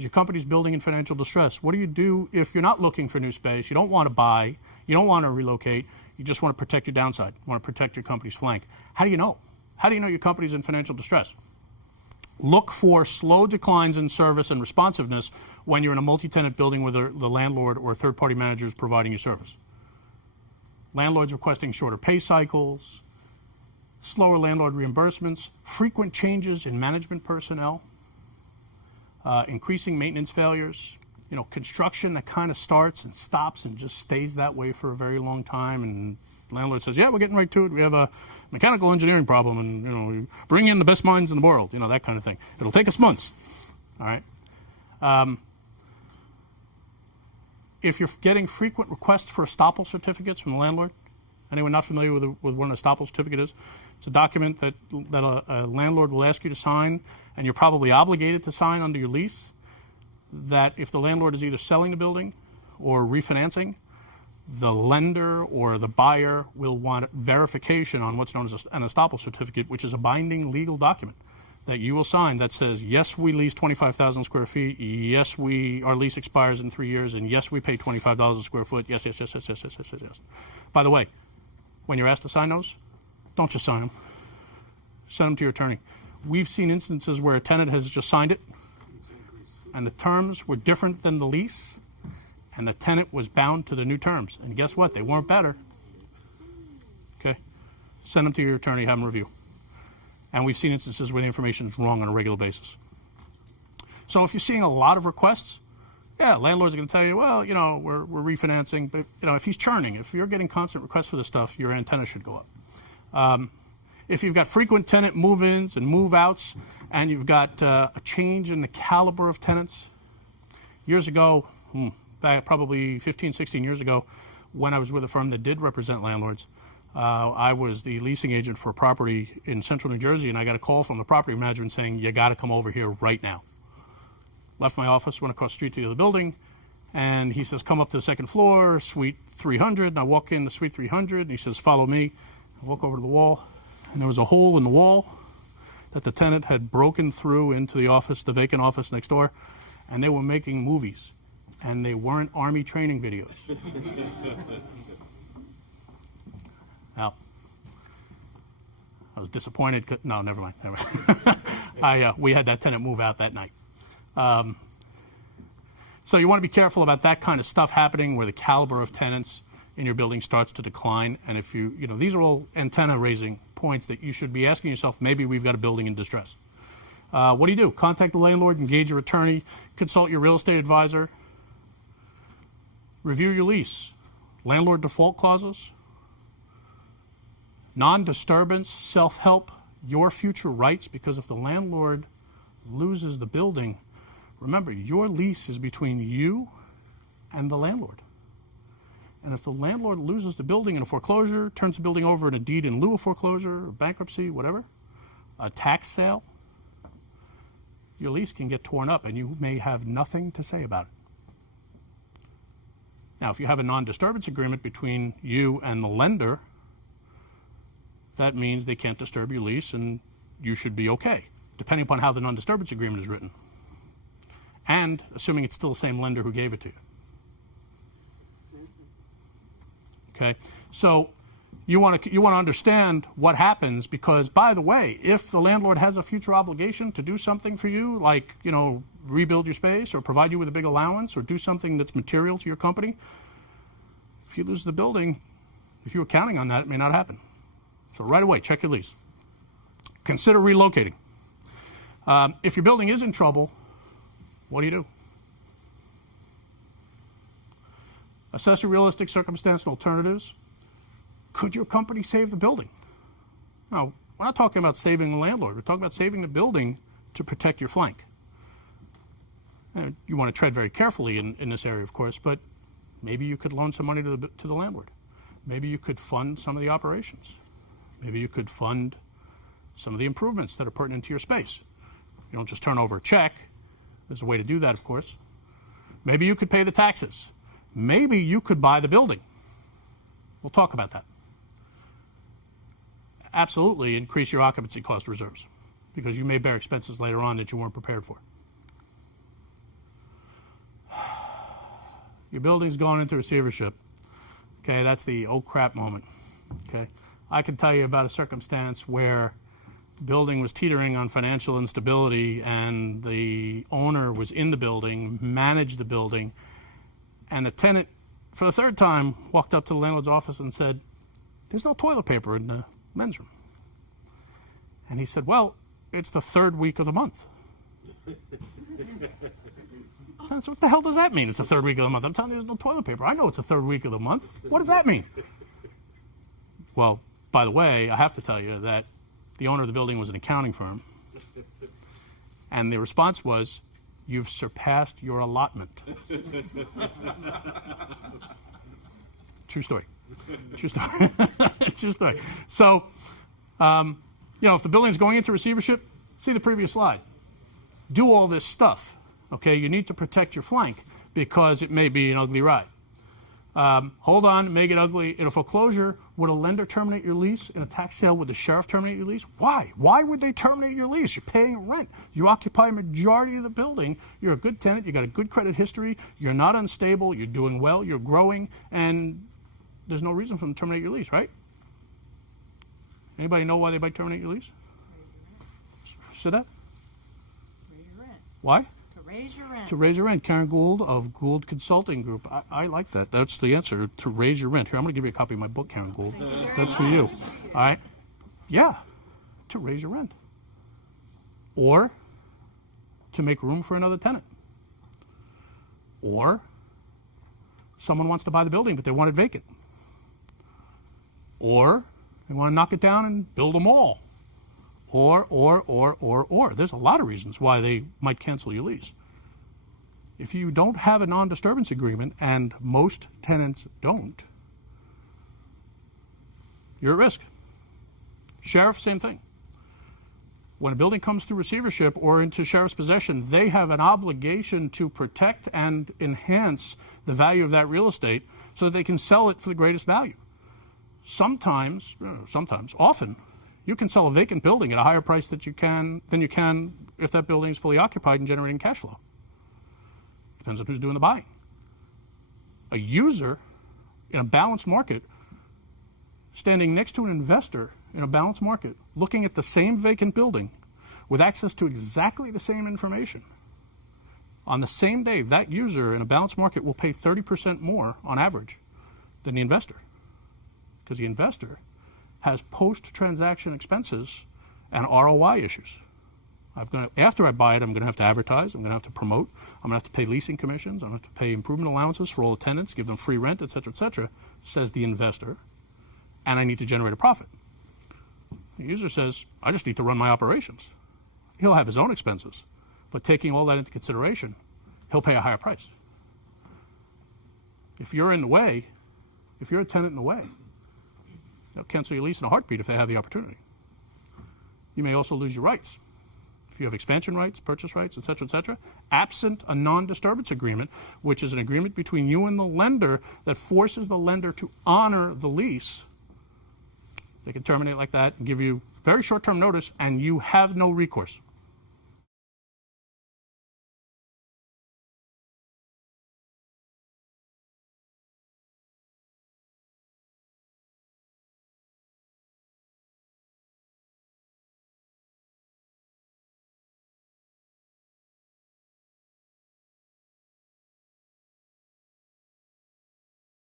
Is your company's building in financial distress? What do you do if you're not looking for new space, you don't want to buy, you don't want to relocate, you just want to protect your downside, you want to protect your company's flank? How do you know? How do you know your company's in financial distress? Look for slow declines in service and responsiveness when you're in a multi-tenant building where the landlord or third-party manager is providing you service. Landlords requesting shorter pay cycles, slower landlord reimbursements, frequent changes in management personnel, increasing maintenance failures, construction that kind of starts and stops and just stays that way for a very long time, and landlord says, yeah, we're getting right to it. We have a mechanical engineering problem, and we bring in the best minds in the world, that kind of thing. It'll take us months. All right. If you're getting frequent requests for estoppel certificates from the landlord, anyone not familiar with what an estoppel certificate is? It's a document that a landlord will ask you to sign, and you're probably obligated to sign under your lease, that if the landlord is either selling the building or refinancing, the lender or the buyer will want verification on what's known as an estoppel certificate, which is a binding legal document that you will sign that says, yes, we lease 25,000 square feet, yes, our lease expires in 3 years, and yes, we pay $25 a square foot, yes. By the way, when you're asked to sign those, don't just sign them. Send them to your attorney. We've seen instances where a tenant has just signed it, and the terms were different than the lease, and the tenant was bound to the new terms. And guess what? They weren't better. Okay? Send them to your attorney, have them review. And we've seen instances where the information is wrong on a regular basis. So if you're seeing a lot of requests, yeah, landlord's going to tell you, well, we're refinancing. But, if he's churning, if you're getting constant requests for this stuff, your antenna should go up. If you've got frequent tenant move-ins and move-outs, and you've got a change in the caliber of tenants, years ago, back probably 15, 16 years ago, when I was with a firm that did represent landlords, I was the leasing agent for a property in central New Jersey, and I got a call from the property management saying, you got to come over here right now. Left my office, went across the street to the other building, and he says, come up to the second floor, suite 300. And I walk in the suite 300, and he says, follow me. I walk over to the wall, and there was a hole in the wall that the tenant had broken through into the office, the vacant office next door, and they were making movies, and they weren't Army training videos. Now, I was disappointed. No, never mind. We had that tenant move out that night. So you want to be careful about that kind of stuff happening where the caliber of tenants in your building starts to decline. And if these are all antenna raising points that you should be asking yourself, maybe we've got a building in distress. What do? Contact the landlord, engage your attorney, consult your real estate advisor, review your lease, landlord default clauses, non-disturbance, self-help, your future rights, because if the landlord loses the building, remember, your lease is between you and the landlord. And if the landlord loses the building in a foreclosure, turns the building over in a deed in lieu of foreclosure, or bankruptcy, whatever, a tax sale, your lease can get torn up and you may have nothing to say about it. Now, if you have a non-disturbance agreement between you and the lender, that means they can't disturb your lease and you should be okay, depending upon how the non-disturbance agreement is written. And assuming it's still the same lender who gave it to you. Okay, so you want to understand what happens, because, by the way, if the landlord has a future obligation to do something for you, like rebuild your space or provide you with a big allowance or do something that's material to your company, if you lose the building, if you were counting on that, it may not happen. So right away, check your lease. Consider relocating. If your building is in trouble, what do? Assess your realistic circumstance and alternatives. Could your company save the building? Now, we're not talking about saving the landlord. We're talking about saving the building to protect your flank. And you want to tread very carefully in this area, of course, but maybe you could loan some money to the landlord. Maybe you could fund some of the operations. Maybe you could fund some of the improvements that are pertinent to your space. You don't just turn over a check. There's a way to do that, of course. Maybe you could pay the taxes. Maybe you could buy the building. We'll talk about that. Absolutely increase your occupancy cost reserves, because you may bear expenses later on that you weren't prepared for. Your building's going into receivership. Okay, that's the oh crap moment. Okay, I can tell you about a circumstance where the building was teetering on financial instability and the owner was in the building, managed the building, and the tenant, for the third time, walked up to the landlord's office and said, "There's no toilet paper in the men's room." And he said, "Well, it's the third week of the month." So what the hell does that mean? It's the third week of the month. I'm telling you there's no toilet paper. I know it's the third week of the month. What does that mean? Well, by the way, I have to tell you that the owner of the building was an accounting firm. And the response was, "You've surpassed your allotment." True story. True story. True story. So, if the building's going into receivership, see the previous slide. Do all this stuff. Okay, you need to protect your flank because it may be an ugly ride. Hold on, make it ugly. In a foreclosure, would a lender terminate your lease? In a tax sale, would the sheriff terminate your lease? Why? Why would they terminate your lease? You're paying rent. You occupy a majority of the building. You're a good tenant. You got a good credit history. You're not unstable. You're doing well. You're growing. And there's no reason for them to terminate your lease, right? Anybody know why they might terminate your lease? Say that? Raise your rent. Why? Raise your rent. To raise your rent. Karen Gould of Gould Consulting Group. I like that. That's the answer, to raise your rent. Here, I'm going to give you a copy of my book, Karen Gould. That's for you. All right? Yeah, to raise your rent. Or to make room for another tenant. Or someone wants to buy the building, but they want it vacant. Or they want to knock it down and build a mall. Or. There's a lot of reasons why they might cancel your lease. If you don't have a non-disturbance agreement, and most tenants don't, you're at risk. Sheriff, same thing. When a building comes to receivership or into sheriff's possession, they have an obligation to protect and enhance the value of that real estate so that they can sell it for the greatest value. Often, you can sell a vacant building at a higher price than you can if that building is fully occupied and generating cash flow. Depends on who's doing the buying. A user in a balanced market, standing next to an investor in a balanced market, looking at the same vacant building with access to exactly the same information, on the same day, that user in a balanced market will pay 30% more on average than the investor. Because the investor has post-transaction expenses and ROI issues. After I buy it, I'm going to have to advertise, I'm going to have to promote, I'm going to have to pay leasing commissions, I'm going to have to pay improvement allowances for all the tenants, give them free rent, et cetera, says the investor, and I need to generate a profit. The user says, I just need to run my operations. He'll have his own expenses, but taking all that into consideration, he'll pay a higher price. If you're in the way, if you're a tenant in the way, they'll cancel your lease in a heartbeat if they have the opportunity. You may also lose your rights. If you have expansion rights, purchase rights, et cetera, absent a non-disturbance agreement, which is an agreement between you and the lender that forces the lender to honor the lease, they can terminate like that and give you very short-term notice, and you have no recourse